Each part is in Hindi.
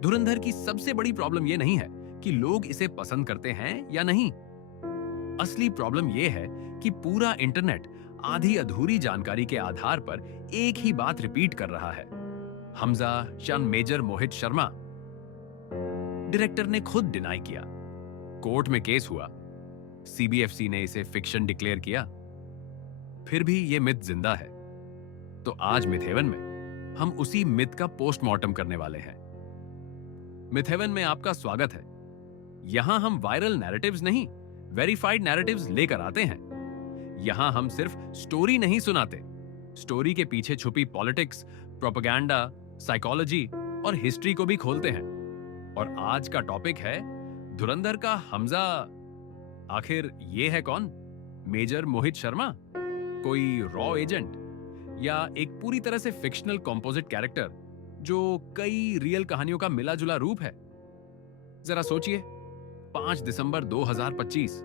धुरंधर की सबसे बड़ी प्रॉब्लम यह नहीं है कि लोग इसे पसंद करते हैं या नहीं। असली प्रॉब्लम यह है कि पूरा इंटरनेट आधी अधूरी जानकारी के आधार पर एक ही बात रिपीट कर रहा है। हमजा शन मेजर मोहित शर्मा। डायरेक्टर ने खुद डिनाई किया, कोर्ट में केस हुआ, सीबीएफसी ने इसे फिक्शन डिक्लेयर किया, फिर भी यह मिथ जिंदा है। तो आज मिथ हेवन में हम उसी मिथ का पोस्टमार्टम करने वाले हैं। मिथ हेवन में आपका स्वागत है। यहां हम वायरल नैरेटिव्स नहीं, वेरीफाइड नैरेटिव्स लेकर आते हैं। यहां हम सिर्फ स्टोरी नहीं सुनाते, स्टोरी के पीछे छुपी पॉलिटिक्स, प्रोपेगेंडा, साइकोलॉजी और हिस्ट्री को भी खोलते हैं। और आज का टॉपिक है धुरंधर का हमजा। आखिर ये है कौन? मेजर मोहित शर्मा, कोई रॉ एजेंट, या एक पूरी तरह से फिक्शनल कंपोजिट कैरेक्टर जो कई रियल कहानियों का मिला जुला रूप है? जरा सोचिए, 5 दिसंबर 2025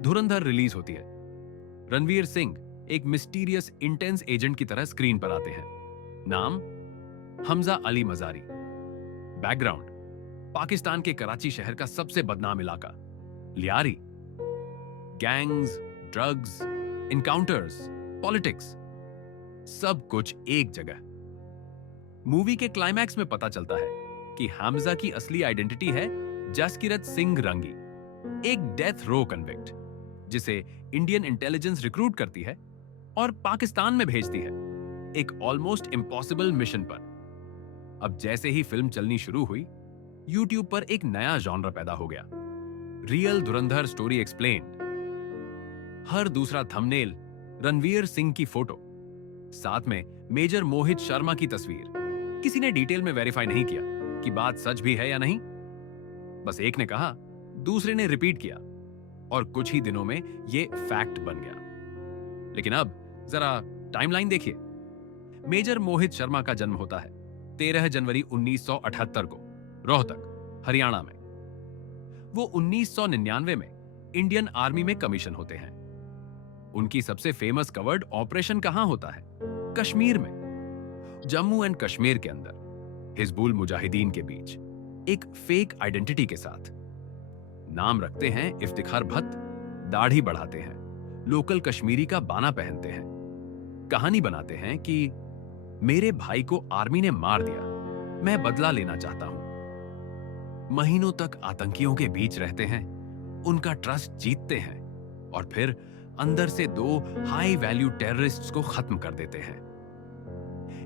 धुरंधर रिलीज होती है। रणवीर सिंह एक मिस्टीरियस इंटेंस एजेंट की तरह स्क्रीन पर आते हैं। नाम हमजा अली मजारी। बैकग्राउंड पाकिस्तान के कराची शहर का सबसे बदनाम इलाका Lyari. Gangs, drugs, encounters, politics, सब कुछ एक जगह। मूवी के क्लाइमैक्स में पता चलता है कि हमजा की असली आइडेंटिटी है जसकिरत सिंह रंगी, एक डेथ रो कन्विक्ट जिसे इंडियन इंटेलिजेंस रिक्रूट करती है और पाकिस्तान में भेजती है एक ऑलमोस्ट इम्पॉसिबल मिशन पर। अब जैसे ही फिल्म चलनी शुरू हुई, यूट्यूब पर एक नया जॉनर पैदा हो गया, रियल धुरंधर स्टोरी एक्सप्लेन्ड। हर दूसरा थंबनेल रणवीर सिंह की फोटो, साथ में मेजर मोहित शर्मा की तस्वीर। किसी ने डिटेल में वेरीफाई नहीं किया कि बात सच भी है या नहीं। बस एक ने कहा, दूसरे ने रिपीट किया, और कुछ ही दिनों में यह फैक्ट बन गया। लेकिन अब जरा टाइमलाइन देखिए। मेजर मोहित शर्मा का जन्म होता है 13 जनवरी 1978 को रोहतक, हरियाणा में। वो 1999 में इंडियन आर्मी में कमीशन होते हैं। उनकी सबसे फेमस कवर्ड ऑपरेशन कहां होता है? कश्मीर में, जम्मू एंड कश्मीर के अंदर हिजबुल मुजाहिदीन के बीच एक फेक आइडेंटिटी के साथ। नाम रखते हैं इफ्तिखार भट्ट, दाढ़ी बढ़ाते हैं, लोकल कश्मीरी का बाना पहनते हैं, कहानी बनाते हैं कि मेरे भाई को आर्मी ने मार दिया, मैं बदला लेना चाहता हूं। महीनों तक आतंकियों के बीच रहते हैं, उनका ट्रस्ट जीतते हैं और फिर अंदर से 2 हाई वैल्यू टेररिस्ट्स को खत्म कर देते हैं।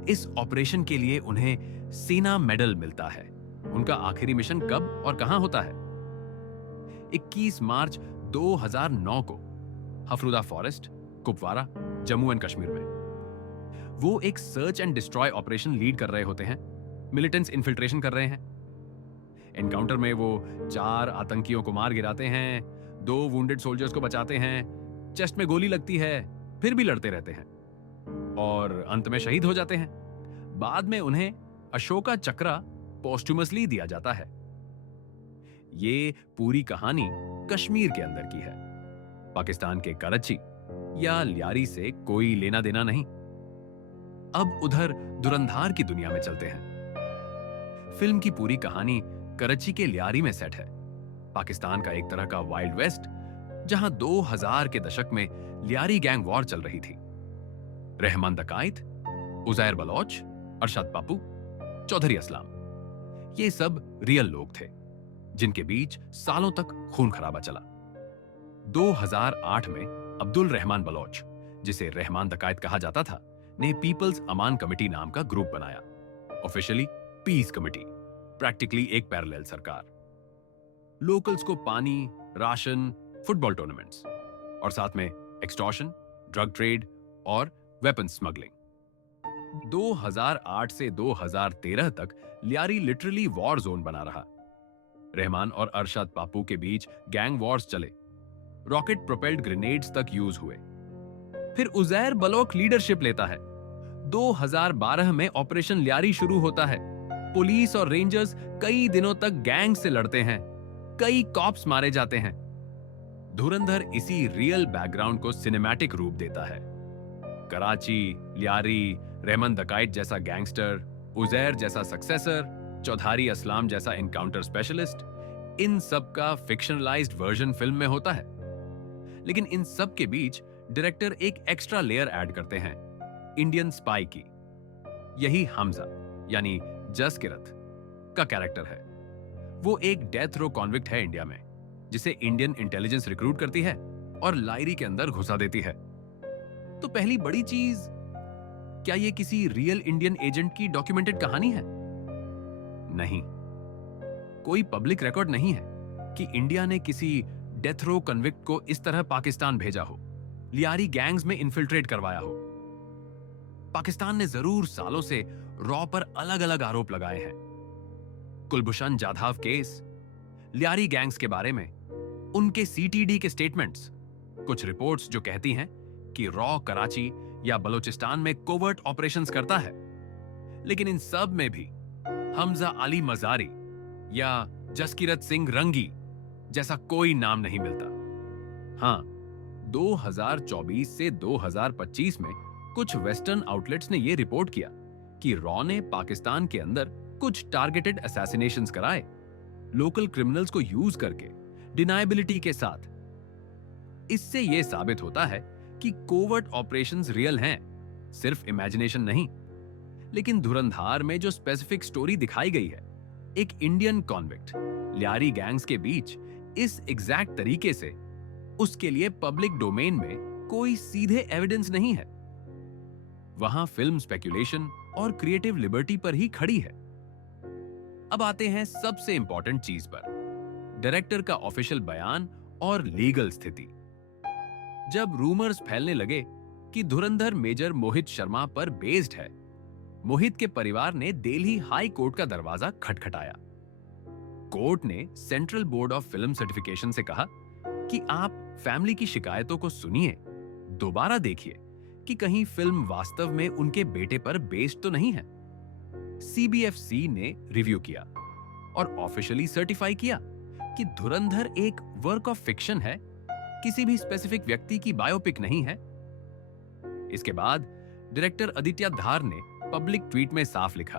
इस ऑपरेशन के लिए उन्हें सेना मेडल मिलता है। उनका आखिरी मिशन कब और कहां होता है? 21 मार्च 2009 को हफरुदा फॉरेस्ट, कुपवारा, जम्मू एंड कश्मीर में। वो एक search and destroy operation lead कर रहे होते हैं। मिलिटेंट्स इन्फिल्ट्रेशन कर रहे हैं। एनकाउंटर में वो 4 आतंकियों को मार गिराते हैं, 2 वुंडेड सोल्जर्स को बचाते हैं, चेस्ट में गोली लगती है, फिर भी लड़ते रहते हैं और अंत में शहीद हो जाते हैं। बाद में उन्हें अशोका चक्रा पोस्टुमसली दिया जाता है। ये पूरी कहानी कश्मीर के अंदर की है। पाकिस्तान के कराची या लियारी से कोई लेना देना नहीं। अब उधर धुरंधर की दुनिया में चलते हैं। फिल्म की पूरी कहानी कराची के लियारी में सेट है। पाकिस्तान का एक तरह का वाइल्ड वेस्ट, जहां 2000 के दशक में लियारी गैंग वॉर चल रही थी। रहमान दकाइत, उजैर बलोच, अरशद पापू, चौधरी असलाम, ये सब रियल लोग थे जिनके बीच सालों तक खून खराबा चला। 2008 में अब्दुल रहमान बलोच, जिसे रहमान दकाइत कहा जाता था, ने पीपल्स अमान कमेटी नाम का ग्रुप बनाया। ऑफिशियली पीस कमेटी, प्रैक्टिकली एक पैरेलल सरकार। लोकल्स को पानी, राशन, फुटबॉल टूर्नामेंट्स और साथ में एक्सटॉर्शन, ड्रग ट्रेड और वेपन स्मगलिंग। 2008 से 2013 तक लियारी लिटरली वॉर जोन बना रहा। रहमान और अरशद पापू के बीच गैंग वॉर्स चले, रॉकेट प्रोपेल्ड ग्रेनेड्स तक यूज हुए। फिर उजैर बलोच लीडरशिप लेता है। 2012 में ऑपरेशन लियारी शुरू होता है। पुलिस और रेंजर्स कई दिनों तक गैंग से लड़ते हैं, कई कॉप्स मारे जाते हैं। धुरंधर इसी रियल बैकग्राउंड को सिनेमैटिक रूप देता है। कराची, लियारी, रहमान दकाइत जैसा गैंगस्टर, उजैर जैसा सक्सेसर चौधारी असलाम जैसा एनकाउंटर स्पेशलिस्ट, इन सब का फिक्शनलाइज्ड वर्जन फिल्म में होता है। लेकिन इन सब के बीच डायरेक्टर एक एक्स्ट्रा लेयर ऐड करते हैं, इंडियन स्पाई की। यही हमजा यानी जसकिरत का कैरेक्टर है। वो एक डेथ रो कॉन्विक्ट है इंडिया में, जिसे इंडियन इंटेलिजेंस रिक्रूट करती है और लायरी के अंदर घुसा देती है। तो पहली बड़ी चीज, क्या ये किसी रियल इंडियन एजेंट की डॉक्यूमेंटेड कहानी है? नहीं, कोई पब्लिक रिकॉर्ड नहीं है कि इंडिया ने किसी डेथ रो कन्विक्ट को इस तरह पाकिस्तान भेजा हो, लियारी गैंग्स में इन्फिल्ट्रेट करवाया हो। पाकिस्तान ने जरूर सालों से रॉ पर अलग अलग आरोप लगाए हैं। कुलभूषण जाधव केस, लियारी गैंग्स के बारे में उनके सीटीडी के स्टेटमेंट्स, कुछ रिपोर्ट्स जो कहती हैं कि रॉ कराची या बलूचिस्तान में कोवर्ट ऑपरेशंस करता है। लेकिन इन सब में भी हमजा अली मजारी या जसकिरत सिंह रंगी जैसा कोई नाम नहीं मिलता। हां, 2024 से 2025 में कुछ वेस्टर्न आउटलेट्स ने यह रिपोर्ट किया कि रॉ ने पाकिस्तान के अंदर कुछ टारगेटेड असैसिनेशंस कराए, लोकल क्रिमिनल्स को यूज करके, डिनायबिलिटी के साथ। इससे यह साबित होता है कि कोवर्ट ऑपरेशंस रियल हैं, सिर्फ इमेजिनेशन नहीं। लेकिन धुरंधार में जो स्पेसिफिक स्टोरी दिखाई गई है, एक इंडियन कॉन्विक्ट लियारी गैंग्स के बीच इस एग्जैक्ट तरीके से, उसके लिए पब्लिक डोमेन में कोई सीधे एविडेंस नहीं है। वहां फिल्म स्पेक्यूलेशन और क्रिएटिव लिबर्टी पर ही खड़ी है। अब आते हैं सबसे इंपॉर्टेंट चीज पर, डायरेक्टर का ऑफिशियल बयान और लीगल स्थिति। जब रूमर्स फैलने लगे कि धुरंधर मेजर मोहित शर्मा पर बेस्ड है, मोहित के परिवार ने दिल्ली हाई कोर्ट का दरवाजा खटखटाया। कोर्ट ने central board of film certification से कहा कि आप फैमिली की शिकायतों को सुनिए, दोबारा देखिए कि कहीं फिल्म वास्तव में उनके बेटे पर बेस्ड तो नहीं है। सीबीएफसी ने रिव्यू किया और ऑफिशियली सर्टिफाई किया कि धुरंधर एक वर्क ऑफ फिक्शन है, किसी भी स्पेसिफिक व्यक्ति की बायोपिक नहीं है। इसके बाद डायरेक्टर आदित्य धार ने पब्लिक ट्वीट में साफ लिखा,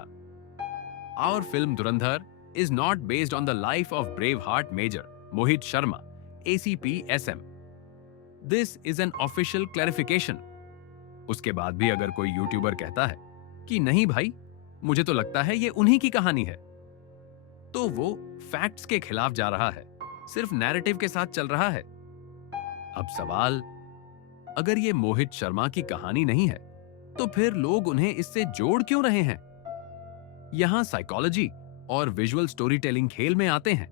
our film Dhurandhar is not based on the life of brave heart major Mohit Sharma, ACP SM. This is an official clarification. उसके बाद भी अगर कोई यूट्यूबर कहता है कि नहीं भाई, मुझे तो लगता है ये उन्हीं की कहानी है, तो वो फैक्ट्स के खिलाफ जा रहा है, सिर्फ नैरेटिव के साथ चल रहा है। अब सवाल, अगर ये मोहित शर्मा की कहानी नहीं है, तो फिर लोग उन्हें इससे जोड़ क्यों रहे हैं? यहां साइकोलॉजी और विजुअल स्टोरी टेलिंग खेल में आते हैं।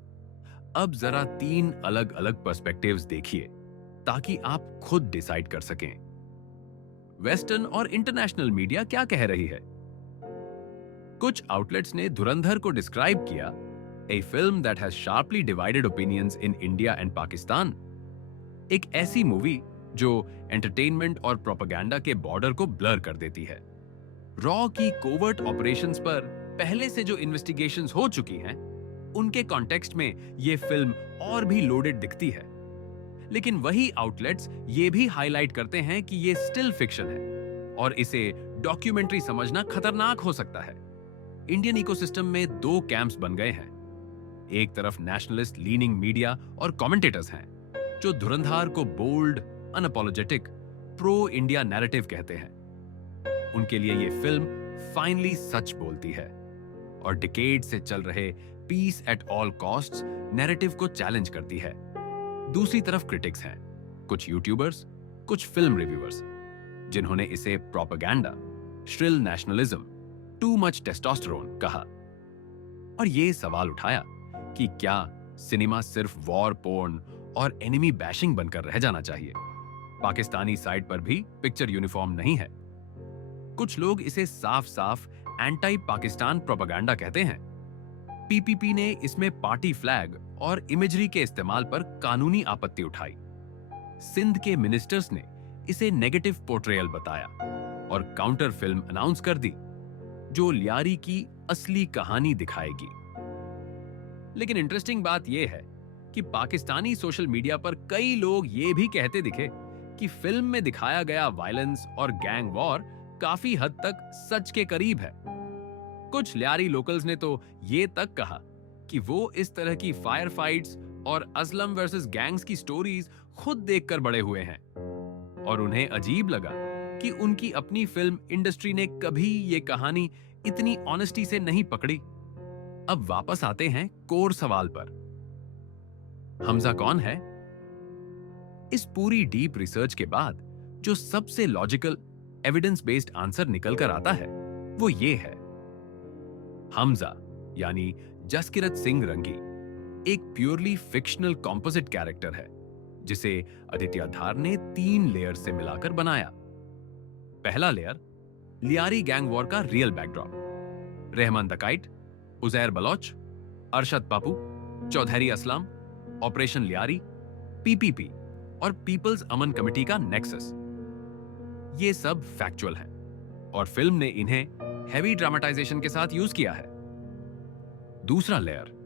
अब जरा 3 अलग अलग पर्सपेक्टिव्स देखिए ताकि आप खुद डिसाइड कर सकें। वेस्टर्न और इंटरनेशनल मीडिया क्या कह रही है? कुछ आउटलेट्स ने धुरंधर को डिस्क्राइब किया, a film that has sharply divided opinions in India and Pakistan. एक ऐसी मूवी जो एंटरटेनमेंट और प्रोपेगेंडा के बॉर्डर को ब्लर कर देती है। रॉ की कोवर्ट ऑपरेशंस पर पहले से जो इन्वेस्टिगेशंस हो चुकी हैं, उनके कॉन्टेक्स्ट में यह फिल्म और भी लोडेड दिखती है। लेकिन वही आउटलेट्स ये भी हाईलाइट करते हैं कि यह स्टिल फिक्शन है और इसे डॉक्यूमेंट्री समझना खतरनाक हो सकता है। इंडियन इकोसिस्टम में 2 कैंप्स बन गए हैं। एक तरफ नेशनलिस्ट लीनिंग मीडिया और कमेंटेटर्स हैं जो धुरंधर को bold, unapologetic, pro India narrative कहते हैं। उनके लिए यह फिल्म फाइनली सच बोलती है और डिकेड से चल रहे peace at all costs narrative को चैलेंज करती है। दूसरी तरफ क्रिटिक्स हैं, कुछ यूट्यूबर्स, कुछ फिल्म रिव्यूअर्स, जिन्होंने इसे propaganda, shrill nationalism, too much testosterone कहा और यह सवाल उठाया कि क्या सिनेमा सिर्फ वॉर पोर्न और एनिमी बैशिंग बनकर रह जाना चाहिए? पाकिस्तानी साइड पर भी पिक्चर यूनिफॉर्म नहीं है। कुछ लोग इसे साफ साफ एंटी पाकिस्तान प्रोपेगेंडा कहते हैं। पीपीपी ने इसमें पार्टी फ्लैग और इमेजरी के इस्तेमाल पर कानूनी आपत्ति उठाई। सिंध के मिनिस्टर्स ने इसे नेगेटिव पोर्ट्रेयल बताया और काउंटर फिल्म अनाउंस कर दी जो लियारी की असली कहानी दिखाएगी। लेकिन इंटरेस्टिंग बात यह है कि पाकिस्तानी सोशल मीडिया पर कई लोग ये भी कहते दिखे कि फिल्म में दिखाया गया वायलेंस और गैंग वॉर काफी हद तक सच के करीब है। कुछ लियारी लोकल्स ने तो ये तक कहा कि वो इस तरह की फायर फाइट्स और असलम वर्सेस गैंग्स की स्टोरीज खुद देखकर बड़े हुए हैं और उन्हें अजीब लगा कि उनकी अपनी फिल्म इंडस्ट्री ने कभी ये कहानी इतनी ऑनेस्टी से नहीं पकड़ी। अब वापस आते हैं कोर सवाल पर, हमजा कौन है? इस पूरी डीप रिसर्च के बाद जो सबसे लॉजिकल एविडेंस बेस्ड आंसर निकल कर आता है वो ये है, हमजा यानी जसकिरत सिंह रंगी एक प्योरली फिक्शनल कॉम्पोजिट कैरेक्टर है जिसे आदित्य धार ने 3 लेयर से मिलाकर बनाया। पहला लेयर लियारी गैंग वॉर का real backdrop, Rehman Dakait, Uzair Baloch, Arshad Pappu, Chaudhary Aslam, operation Lyari, PPP और पीपल्स अमन कमेटी का नेक्सस। ये सब फैक्चुअल है और फिल्म ने इन्हें हैवी ड्रामेटाइजेशन के साथ यूज किया है। दूसरा layer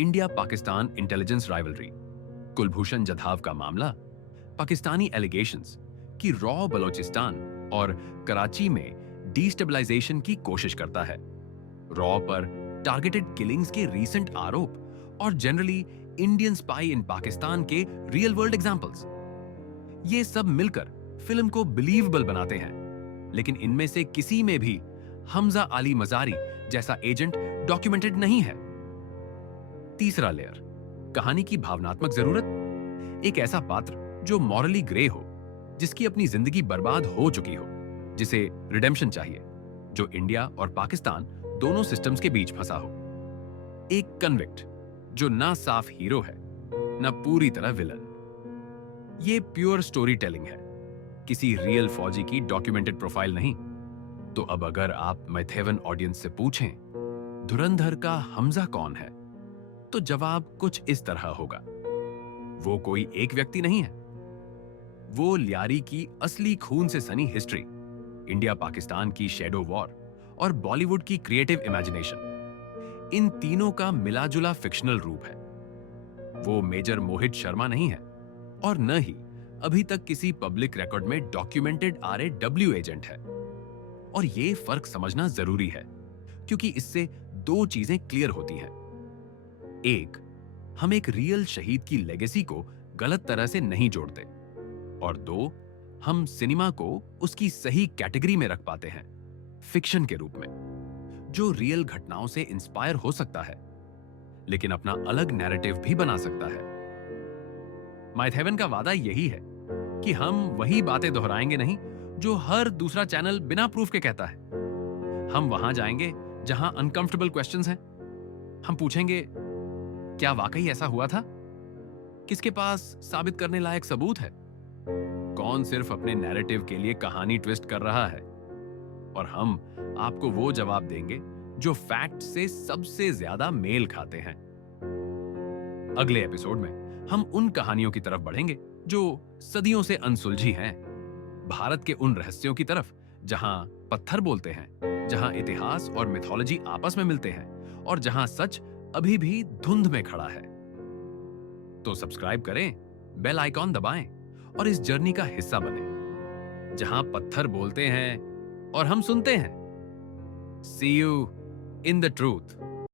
India Pakistan intelligence rivalry, Kulbhushan Jadhav का मामला, पाकिस्तानी एलिगेशंस कि रॉ बलोचिस्तान और कराची में डिस्टेबलाइजेशन की कोशिश करता है, रॉ पर टारगेटेड किलिंग्स के रीसेंट आरोप और जनरली इंडियन स्पाई इन पाकिस्तान के रियल वर्ल्ड एग्जांपल्स। ये सब मिलकर फिल्म को बिलीवेबल बनाते हैं, लेकिन इनमें से किसी में भी हमजा अली मजारी जैसा एजेंट डॉक्यूमेंटेड नहीं है। तीसरा लेयर कहानी की भावनात्मक जरूरत, एक ऐसा पात्र जो मॉरली ग्रे हो, जिसकी अपनी जिंदगी बर्बाद हो चुकी हो, जिसे रिडेम्पशन चाहिए, जो इंडिया और पाकिस्तान दोनों सिस्टम्स के बीच फंसा हो। एक कन्विक्ट जो ना साफ हीरो है ना पूरी तरह विलन। ये प्योर स्टोरी टेलिंग है, किसी रियल फौजी की डॉक्यूमेंटेड प्रोफाइल नहीं। तो अब अगर आप मैथेवन ऑडियंस से पूछें धुरंधर का हमजा कौन है, तो जवाब कुछ इस तरह होगा, वो कोई एक व्यक्ति नहीं है, वो लियारी की असली खून से सनी हिस्ट्री, इंडिया पाकिस्तान की शैडो वॉर और बॉलीवुड की क्रिएटिव इमेजिनेशन, इन तीनों का मिलाजुला फिक्शनल रूप है। वो मेजर मोहित शर्मा नहीं है और न ही अभी तक किसी पब्लिक रिकॉर्ड में डॉक्यूमेंटेड RAW एजेंट है। और ये फर्क समझना जरूरी है क्योंकि इससे 2 चीजें क्लियर होती हैं। एक, हम एक रियल शहीद की लेगेसी को गलत तरह से नहीं जोड़ते, और 2, हम सिनेमा को उसकी सही कैटेगरी में रख पाते हैं, फिक्शन के रूप में, जो रियल घटनाओं से इंस्पायर हो सकता है लेकिन अपना अलग नैरेटिव भी बना सकता है। मैथेवन का वादा यही है कि हम वही बातें दोहराएंगे नहीं जो हर दूसरा चैनल बिना प्रूफ के कहता है। हम वहां जाएंगे जहां अनकंफर्टेबल क्वेश्चंस हैं। हम पूछेंगे, क्या वाकई ऐसा हुआ था? किसके पास साबित करने लायक सबूत है? कौन सिर्फ अपने नैरेटिव के लिए कहानी ट्विस्ट कर रहा है? और हम आपको वो जवाब देंगे जो फैक्ट से सबसे ज्यादा मेल खाते हैं। अगले एपिसोड में हम उन कहानियों की तरफ बढ़ेंगे जो सदियों से अनसुलझी हैं, भारत के उन रहस्यों की तरफ जहां पत्थर बोलते हैं, जहां इतिहास और मिथोलॉजी आपस में मिलते हैं और जहां सच अभी भी धुंध में खड़ा है। तो सब्सक्राइब करें, बेल आइकॉन दबाएं और इस जर्नी का हिस्सा बने जहां पत्थर बोलते हैं और हम सुनते हैं। See you in the truth.